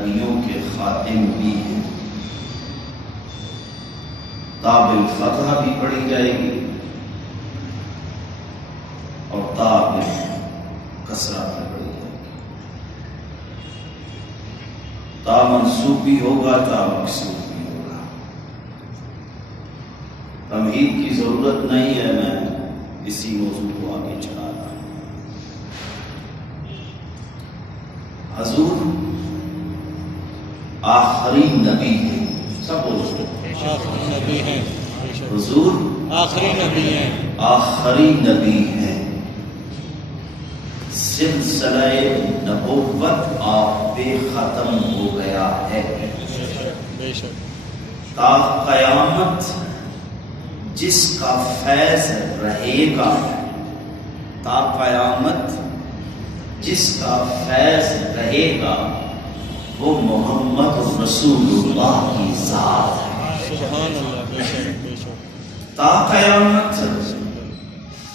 نبیوں کے خاتم بھی ہیں۔ تا بالفتح بھی پڑھی جائے گی اور تا بالکسرہ بھی پڑھی جائے گی۔ تا منصوب بھی ہوگا، تا مکسور بھی ہوگا۔ تمہید کی ضرورت نہیں ہے، میں اسی موضوع کو آگے چلا رہا ہوں۔ حضور آخری نبی ہیں، سب بولو آخری نبی ہیں، حضور آخری نبی ہیں، آخری نبی ہیں۔ سلسلہ نبوت آپ پہ ختم ہو گیا ہے۔ بے شک تا قیامت جس کا فیض رہے گا، تا قیامت جس کا فیض رہے گا، وہ محمد رسول اللہ کی ذات ہے۔ سبحان اللہ، بے شک بے شک۔ تا قیامت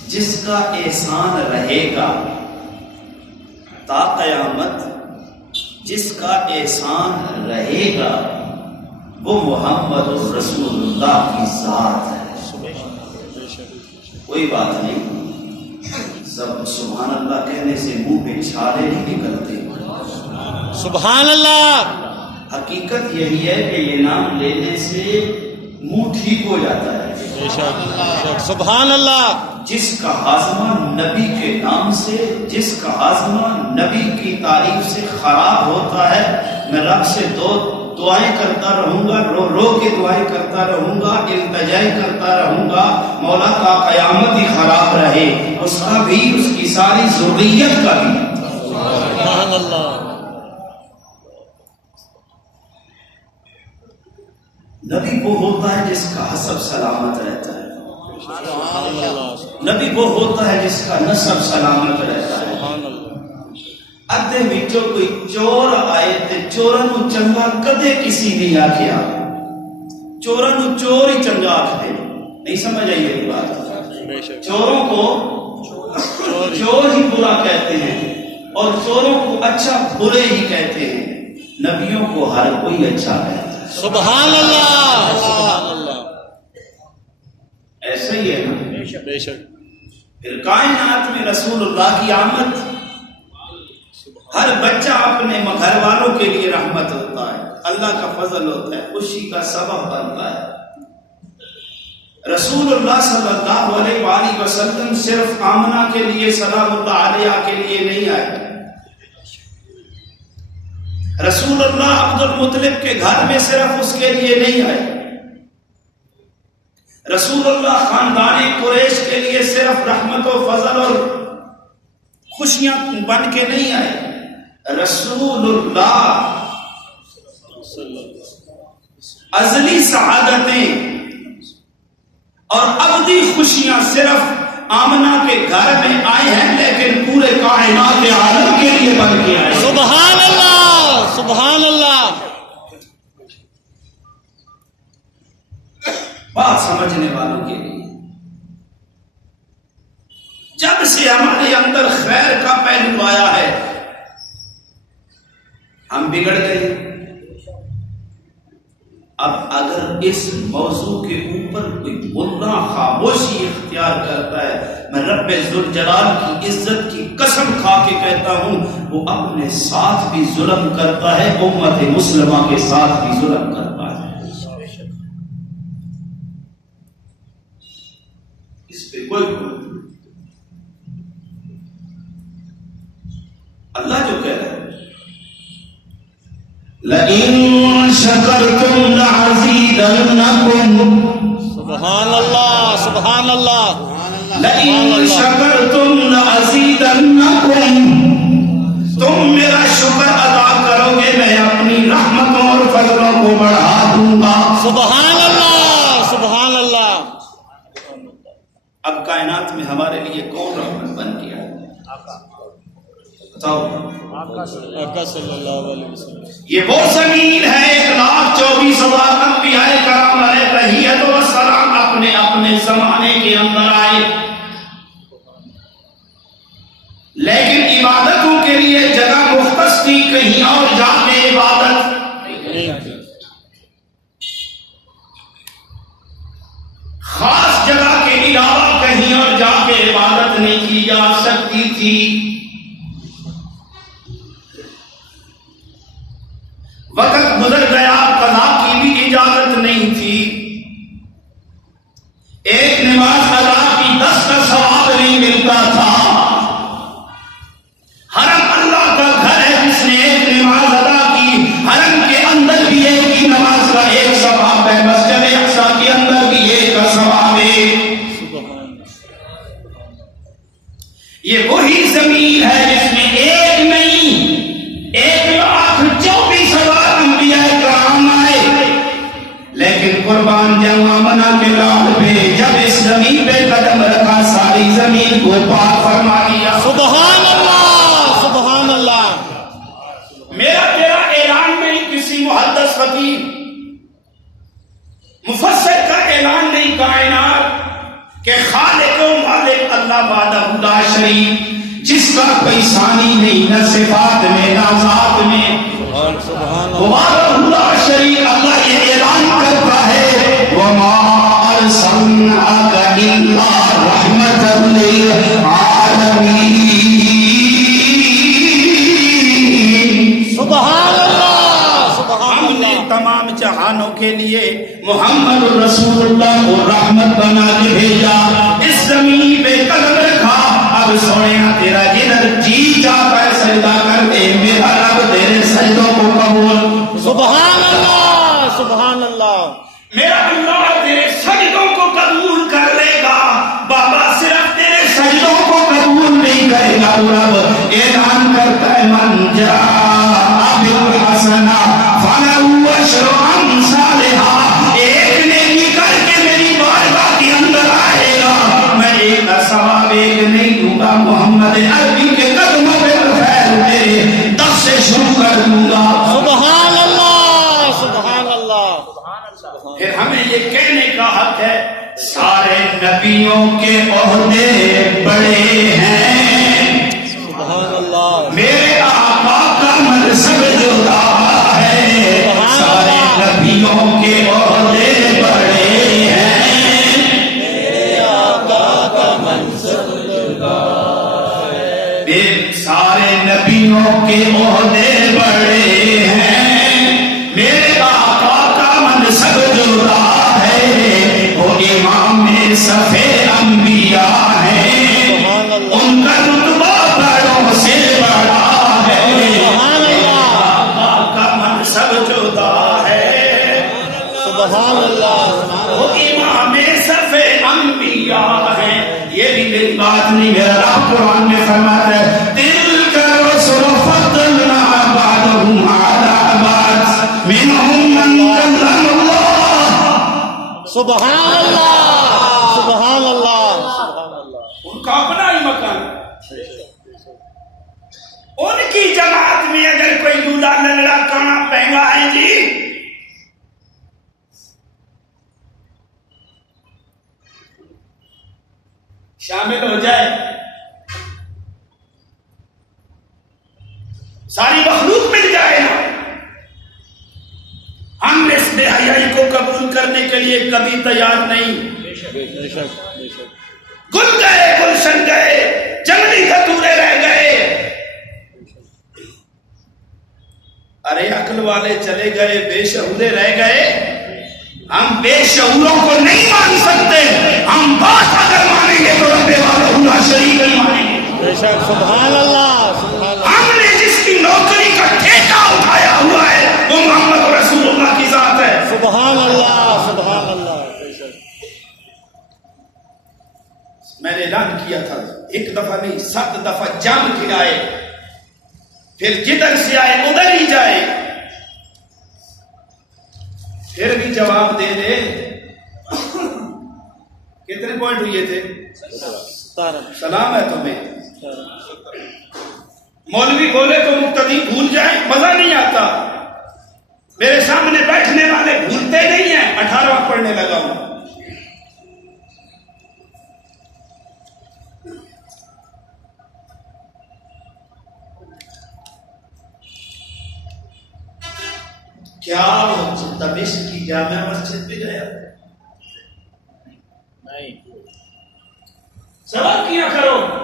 جس کا احسان رہے گا، تا قیامت جس کا احسان رہے گا، وہ محمد رسول اللہ کی ذات ہے۔ کوئی بات نہیں، سب سبحان اللہ کہنے سے منہ پہ چھالے نہیں نکلتے۔ سبحان اللہ، حقیقت یہی ہے کہ یہ نام لینے سے منہ ٹھیک ہو جاتا ہے۔ بے شک بے شک، سبحان اللہ۔ جس کا ہاضمہ نبی کے نام سے، جس کا ہاضمہ نبی کی تعریف سے خراب ہوتا ہے، میں رب سے دعائیں کرتا رہوں گا، رو رو کے دعائیں کرتا رہوں گا، التجائیں کرتا رہوں گا، مولا کا قیامت ہی خراب رہے، اس کا بھی، اس کی ساری ذریت کا بھی۔ سبحان اللہ۔ نبی وہ ہوتا ہے جس کا حسب سلامت رہتا ہے، سبحان اللہ، نبی وہ ہوتا ہے جس کا نسب سلامت رہتا ہے۔ سبحان اللہ۔ ادھے وچوں کوئی چور آئے تے چوراں نو چنگا کدے کسی نہیں آکھیا، چوراں نو چور ہی چنگا آکھدے، نہیں سمجھ آئی میری بات؟ بے شک، چوروں کو چور ہی برا کہتے ہیں اور چوروں کو اچھا برے ہی کہتے ہیں، نبیوں کو ہر کوئی اچھا کہتا ہے۔ سبحان اللہ، سبحان اللہ، ایسا ہی ہے نا؟ بے شک۔ پھر کائنات میں رسول اللہ کی آمد، ہر بچہ اپنے گھر والوں کے لیے رحمت ہوتا ہے، اللہ کا فضل ہوتا ہے، خوشی کا سبب بنتا ہے۔ رسول اللہ صلی اللہ علیہ وآلہ وسلم صرف آمنہ کے لیے سلام اللہ علیہ کے لیے نہیں آئے، رسول اللہ عبد المطلب کے گھر میں صرف اس کے لیے نہیں آئے، رسول اللہ خاندان قریش کے لیے صرف رحمت و فضل اور خوشیاں بن کے نہیں آئے، رسول اللہ ازلی سعادتیں اور ابدی خوشیاں صرف آمنہ کے گھر میں آئے ہیں، لیکن پورے کائنات عالم کے لیے بن کے آئے۔ سبحان اللہ، سبحان اللہ۔ بات سمجھنے والوں کے لیے، جب سے ہمارے اندر خیر کا پہلو آیا ہے، ہم بگڑ گئے۔ اب اگر اس موضوع کے اوپر کوئی ملا خاموشی اختیار کرتا ہے، میں رب ذوالجلال کی عزت کی قسم کھا کے کہتا ہوں، وہ اپنے ساتھ بھی ظلم کرتا ہے، امت مسلمہ کے ساتھ بھی ظلم کرتا ہے۔ اس پہ کوئی اللہ جو کہہ رہا ہے، لَإِن شَكَرْتُمْ لَعَزِيدَنَّكُمْ، سبحان اللہ، سبحان اللہ، لَإِن شَكَرْتُمْ لَعَزِيدَنَّكُمْ، تم میرا شکر ادا کرو گے، میں اپنی رحمتوں اور فضلوں کو بڑھا دوں گا۔ سبحان اللہ، سبحان اللہ۔ اب کائنات میں ہمارے لیے کون رحمت بن گیا؟ بتاؤ۔ آقا صلی اللہ علیہ وسلم۔ یہ وہ زمین ہے 1,24,000 انبیاء کرام علیہ تحیت و سلام اپنے اپنے زمانے کے اندر آئے، لیکن عبادتوں کے لیے جگہ مختص تھی، کہیں اور جا کے عبادت تھی، وقت گزر گیا، قضا کی بھی اجازت نہیں تھی، ایک نماز ادا کی 10 کا ثواب نہیں ملتا تھا۔ حرم اللہ کا گھر ہے، جس نے ایک نماز ادا کی، حرم کے اندر بھی ایک ہی نماز کا ایک ثواب ہے، مسجد اقصی کے اندر بھی ایک کا ثواب ہے۔ یہ وہی زمین ہے جس میں ایک نہیں 1,24,000 انبیاء کرام آئے، لیکن قربان جاؤں منا کے لال پہ جب اس زمین پہ قدم رکھا، ساری زمین کو پاک فرما دیا۔ سبحان اللہ، سبحان اللہ۔ میرا تیرا اعلان نہیں، کسی محدث فقیر مفسر کا اعلان نہیں، کائنات کہ خالق و مالک اللہ وحدہ لا شریک، جس کا کوئی ثانی نہیں، نہ صفات میں نہ ذات میں، وحدہ لا شریک، اللہ یہ اعلان کرتا ہے وَمَا أَرْسَلْنَاكَ إِلَّا رَحْمَةً لِلْعَالَمِينَ۔ سبحان اللہ، سبحان ہم نے اللہ۔ تمام جہانوں کے لیے محمد رسول اللہ کو رحمت بنا کے بھیجا، اس زمین پہ قدم رکھا، اب سویا تیرا جدھر جی چاہتا ہے سجدہ کر دے، میرا رب تیرے سجدوں کو قبول۔ سبحان اللہ، سبحان اللہ۔ میرا اللہ تیرے سجدوں کو قبول کر لے گا، بابا صرف تیرے سجدوں کو قبول نہیں کرے گا، رب اعلان کرتا ہے من جاء بالحسنہ فلہ عشر امثالہا، ایک نیکی کر کے میری بارگاہ کے اندر آئے گا، میں ایک ثواب ایک نہیں دوں گا، محمد عربی کے قدموں پہ خیر میرے 10 سے شروع کر دوں گا۔ سبحان اللہ، سبحان اللہ۔ پھر ہمیں یہ کہنے کا حق ہے سارے نبیوں کے عہدے بڑے ہیں، سبحان اللہ۔ میرے آقا کا منصب جدا ہے، سارے نبیوں کے عہدے بڑے ہیں، میرے آقا کا منصب جدا ہے، سارے نبیوں کے عہدے بڑے ہیں، میرے آقا کا منصب جدا ہے، وہ امام صفِ انبیاء ہیں، ان کا رتبہ بڑوں سے بڑا ہے، آقا کا منصب جدا ہے، سبحان اللہ۔ وہ امام صفِ انبیاء ہیں۔ یہ بھی میری بات نہیں، میرا رب قرآن میں فرماتا ہے تِلْكَ الرُّسُلُ فَضَّلْنَا بَعْضَهُمْ عَلَىٰ بَعْضٍ مِّنْهُم مَّن كَلَّمَ اللَّهُ۔ سبحان اللہ، سبحان اللہ، سبحان اللہ۔ ان کا اپنا ہی مکان، ان کی جماعت میں اگر کوئی دودھا لنگڑا کانا پہنگا ہے جی، شامل ہو جائے، ساری مخلوق مل جائے نا۔ ہم اس بے حیائی کو قبول کرنے کے لیے کبھی تیار نہیں۔ بے شک، بے شک۔ گل گئے، گلشن گئے، جنگلی دھتورے رہ گئے، ارے عقل والے چلے گئے، بے شعورے رہ گئے۔ ہم بے شعوروں کو نہیں مان سکتے، ہم بات اگر مانیں گے تو رب لا شریک نہیں مانیں گے۔ بے شک، سبحان اللہ، سبحان اللہ۔ ہم نے جس کی نوکری کا ٹھیکہ اٹھایا ہوا ہے وہ محمد رسول اللہ کی ذات ہے۔ سبحان اللہ، سبحان اللہ۔ بے شک۔ میں نے اعلان کیا تھا 1 دفعہ نہیں 7 دفعہ جام کھلائے، پھر جدھر سے آئے ادھر ہی جائے، پھر بھی جواب دے دے۔ کتنے پوائنٹ ہوئے تھے؟ سلام ہے تمہیں۔ مولوی بولے تو مقتدی بھول جائیں، مزہ نہیں آتا۔ میرے سامنے بیٹھنے والے بھولتے نہیں ہیں، 18واں پڑھنے لگا ہوں۔ کیا دمشق کی جامع مسجد پہ گیا؟ نہیں۔ سوال کیا کرو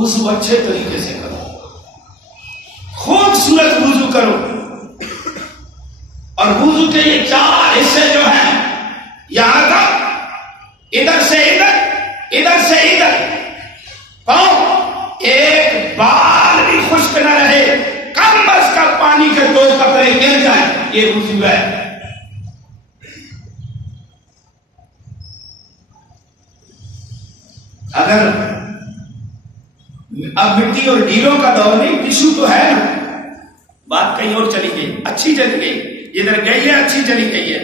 وضو اچھے طریقے سے کرو، خوبصورت وضو کرو، اور وضو کے یہ 4 حصے جو ہیں، یہاں تک ادھر سے ادھر، ادھر سے ادھر، پاؤں ایک بال بھی خشک نہ رہے، کم از کم پانی کے 2 قطرے گر جائیں، یہ وضو ہے۔ اگر اب مٹی اور ڈیلوں کا دور نہیں، ٹشو تو ہے نا، بات کہیں اور چلی گئی، اچھی چلی گئی، ادھر گئی ہے اچھی چلی گئی ہے،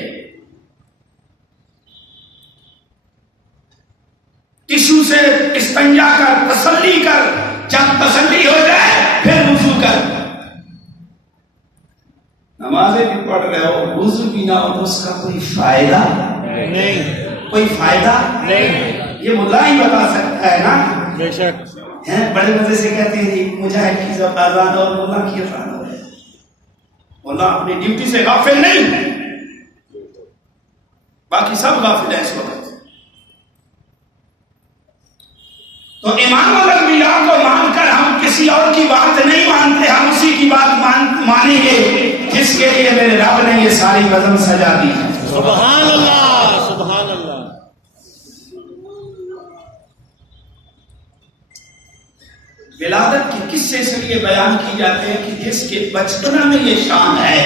ٹشو سے استنجا کر، تسلی کر، جب تسلی ہو جائے پھر وضو کر۔ نمازیں بھی پڑھ رہے ہو، وضو بھی نہ ہو تو اس کا کوئی فائدہ نہیں، کوئی فائدہ نہیں، یہ ملا ہی بتا سکتا ہے نا۔ بے شک، بڑے مزے سے کہتے ہیں جی مجاہد کی جب آزاد اور مولا کی افراد ہو ہے، مولا اپنی ڈیوٹی سے غافل نہیں، باقی سب غافل ہیں اس وقت۔ تو امام الانبیاء کو مان کر ہم کسی اور کی بات نہیں مانتے، ہم اسی کی بات مانیں گے جس کے لیے میرے رب نے یہ ساری بزم سجا دی ہے۔ سبحان اللہ، سبحان اللہ۔ ولادت کے قصے اس لیے بیان کی جاتے ہیں کہ جس کے بچپنا میں یہ شان ہے،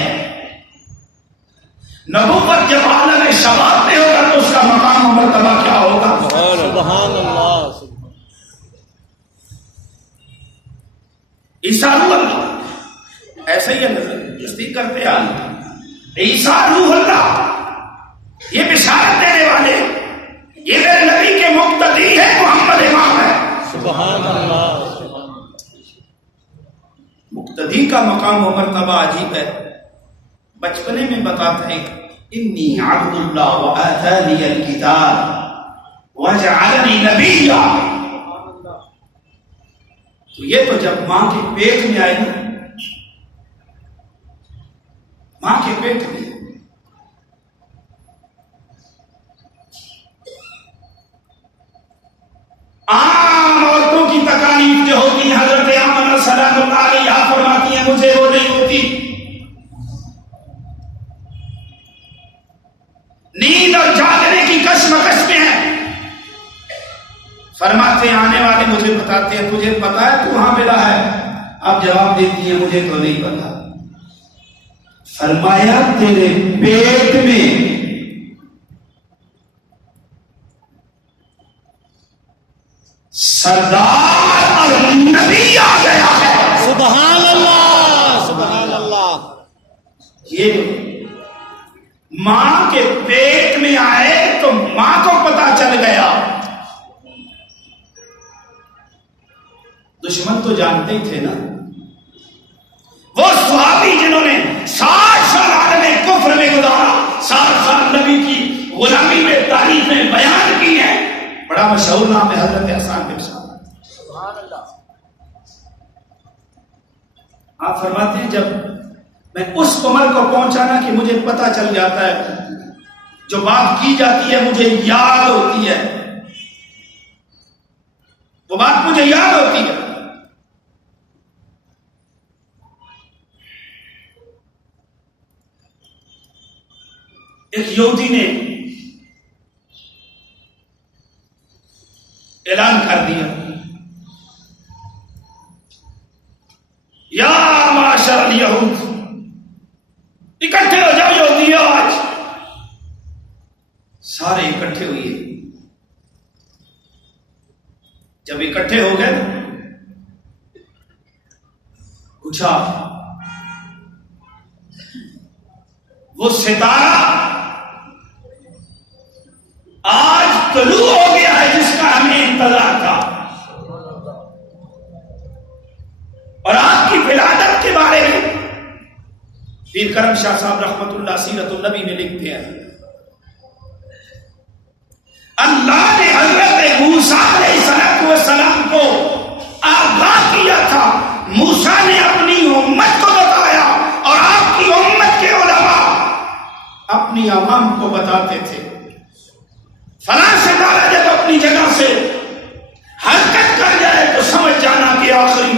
نبوت کے عالم شباب میں ہوگا تو اس کا مقام و مرتبہ کیا ہوگا۔ سبحان اللہ۔ عیسیٰ روح اللہ، ایسے ہی نظر تصدیق کرتے ہیں عیسیٰ روح اللہ، یہ بشارت دینے والے، یہ میرے نبی کے مقتدی ہے، محمد امام ہے۔ سبحان اللہ۔ مقتدی کا مقام و مرتبہ عجیب ہے، بچپنے میں بتاتا ہے انی عبد اللہ وآتانی الکتاب وجعلنی نبیا، تو یہ تو جب ماں کے پیٹ میں آئی نا، ماں کے پیٹ میں عام عورتوں کی تکالیف جو ہوتی ہیں، حضرت آمنہ سلام اللہ علیہا فرماتی ہیں مجھے وہ نہیں ہوتی، نیند اور جاگنے کی کشمکش میں ہے، فرماتے ہیں آنے والے مجھے بتاتے ہیں تجھے پتا ہے تو وہاں ملا ہے، آپ جواب دیتی ہیں مجھے تو نہیں پتا، فرمایا تیرے پیٹ میں سردار اور نبی آ گیا ہے۔ سبحان اللہ، سبحان اللہ۔ یہ ماں کے پیٹ میں آئے تو ماں کو پتا چل گیا، دشمن تو جانتے ہی تھے نا، وہ صحابی جنہوں نے 60 سال عالم کفر میں گزارا، 60 سال نبی کی غلامی میں تعریفیں بیان کی ہیں، بڑا مشہور نام ہے حضرت حسان بن ثابت۔ آپ فرماتے ہیں جب میں اس عمر کو پہنچا نا کہ مجھے پتا چل جاتا ہے، جو بات کی جاتی ہے مجھے یاد ہوتی ہے، وہ بات مجھے یاد ہوتی ہے۔ ایک یہودی نے اعلان کر دیا، یا معاشر الیہود، اکٹھے ہو جاؤ یہودی آج۔ سارے اکٹھے ہوئے، جب اکٹھے ہو گئے پوچھا وہ ستارہ آج طلوع ہو گیا ہے جس کا ہمیں انتظار تھا، اور آپ کی ولادت کے بارے میں پیر کرم شاہ صاحب رحمت اللہ سیرت النبی میں لکھتے ہیں اللہ نے حضرت موسیٰ علیہ السلام کو آگاہ کیا تھا، موسیٰ نے اپنی امت کو بتایا اور آپ کی امت کے علماء اپنی عوام کو بتاتے تھے، فلاں ستارہ جب اپنی جگہ سے حرکت کر جائے تو سمجھ جانا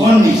19।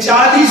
40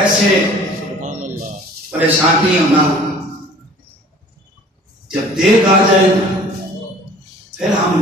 ویسے سبحان اللہ پریشانی ہونا جب دیکھ آ جائے گا پھر ہم